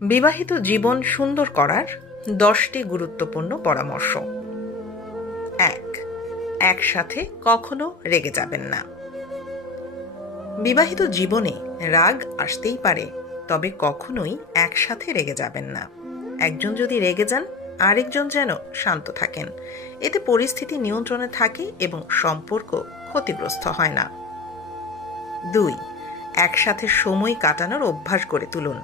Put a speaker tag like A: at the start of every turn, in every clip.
A: বিবাহিত জীবন সুন্দর করার দশটি গুরুত্বপূর্ণ পরামর্শ। এক, একসাথে কখনো রেগে যাবেন না। বিবাহিত জীবনে রাগ আসতেই পারে, তবে কখনোই একসাথে রেগে যাবেন না। একজন যদি রেগে যান, আরেকজন যেন শান্ত থাকেন। এতে পরিস্থিতি নিয়ন্ত্রণে থাকে এবং সম্পর্ক ক্ষতিগ্রস্ত হয় না। দুই, একসাথে সময় কাটানোর অভ্যাস করে তুলুন।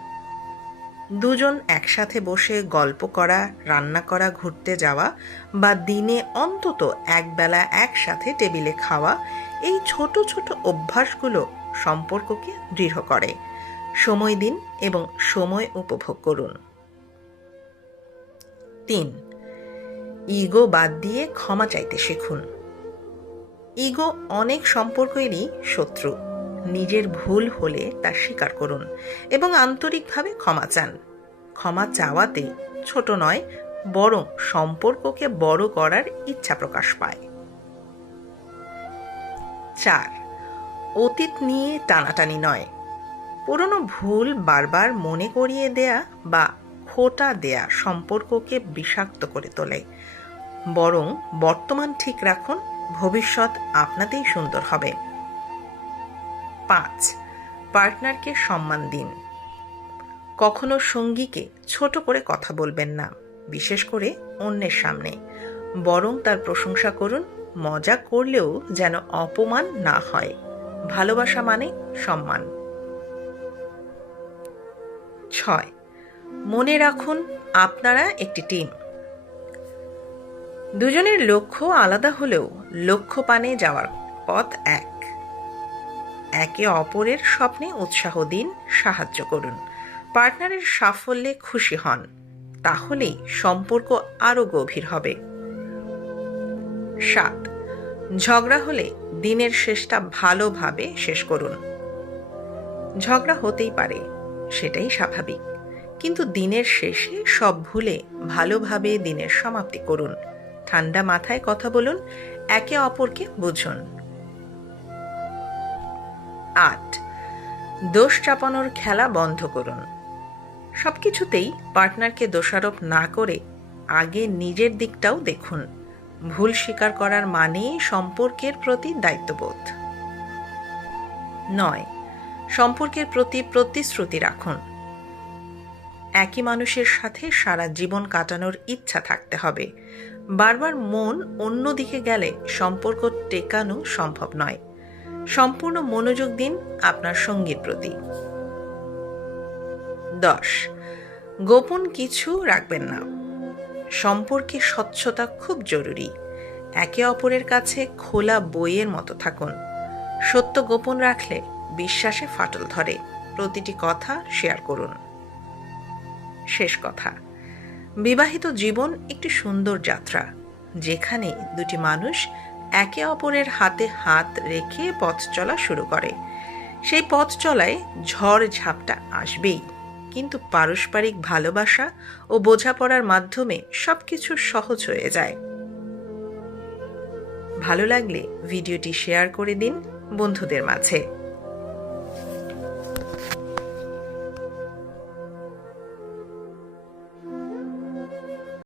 A: দুজন একসাথে বসে গল্প করা, রান্না করা, ঘুরতে যাওয়া বা দিনে অন্তত একবেলা একসাথে টেবিলে খাওয়া এই ছোট ছোট অভ্যাসগুলো সম্পর্ককে দৃঢ় করে। সময় দিন এবং সময় উপভোগ করুন। তিন, ইগো বাদ দিয়ে ক্ষমা চাইতে শিখুন। ইগো অনেক সম্পর্কেরই শত্রু। নিজের ভুল হলে তা স্বীকার করুন এবং আন্তরিকভাবে ক্ষমা চান। ক্ষমা চাওয়াতে ছোট নয়, বরং সম্পর্ককে বড় করার ইচ্ছা প্রকাশ পায়। চার, অতীত নিয়ে টানাটানি নয়। পুরনো ভুল বারবার মনে করিয়ে দেয়া বা খোটা দেয়া সম্পর্ককে বিষাক্ত করে তোলে। বরং বর্তমান ঠিক রাখুন, ভবিষ্যৎ আপনাতেই সুন্দর হবে। পাঁচ। পার্টনারকে সম্মান দিন। কখনো সঙ্গীকে ছোট করে কথা বলবেন না, বিশেষ করে অন্যের সামনে। বরং তার প্রশংসা করুন, মজা করলেও যেন অপমান না হয়। ভালোবাসা মানে সম্মান। ছয়। মনে রাখুন, আপনারা একটি টিম। দুজনের লক্ষ্য আলাদা হলেও লক্ষ্য পানে যাওয়ার পথ এক। একে অপরের স্বপ্নে উৎসাহ দিন, সাহায্য করুন। পার্টনারের সাফল্যে খুশি হন। তাহলেই সম্পর্ক আরও গভীর হবে। সাত, ঝগড়া হলে দিনের শেষটা ভালোভাবে শেষ করুন। ঝগড়া হতেই পারে, সেটাই স্বাভাবিক। কিন্তু দিনের শেষে সব ভুলে ভালোভাবে দিনের সমাপ্তি করুন। ঠান্ডা মাথায় কথা বলুন, একে অপরকে বুঝুন। আট। দোষ চাপানোর খেলা বন্ধ করুন। সব কিছুতেই পার্টনারকে দোষারোপ না করে আগে নিজের দিকটাও দেখুন। ভুল স্বীকার করার মানে সম্পর্কের প্রতি দায়িত্ববোধ। নয়। সম্পর্কের প্রতি প্রতিশ্রুতি রাখুন। একই মানুষের সাথে সারা জীবন কাটানোর ইচ্ছা থাকতে হবে। বারবার মন অন্যদিকে গেলে সম্পর্ক টেকানো সম্ভব নয়। সম্পূর্ণ মনোযোগ দিন আপনার সঙ্গীর প্রতি। দশ, গোপন কিছু রাখবেন না। সম্পর্কে স্বচ্ছতা খুব জরুরি। একে অপরের কাছে খোলা বইয়ের মতো থাকুন। সত্য গোপন রাখলে বিশ্বাসে ফাটল ধরে। প্রতিটি কথা শেয়ার করুন। শেষ কথা, বিবাহিত জীবন একটি সুন্দর যাত্রা। যেখানে দুটি মানুষ একে অপরের হাতে হাত রেখে পথ চলা শুরু করে। সেই পথ চলায় ঝড় ঝাপটা আসবেই। কিন্তু পারস্পরিক ভালোবাসা ও বোঝাপড়ার মাধ্যমে সব কিছু সহজ হয়ে যায়। ভালো লাগলে ভিডিওটি শেয়ার করে দিন বন্ধুদের মাঝে।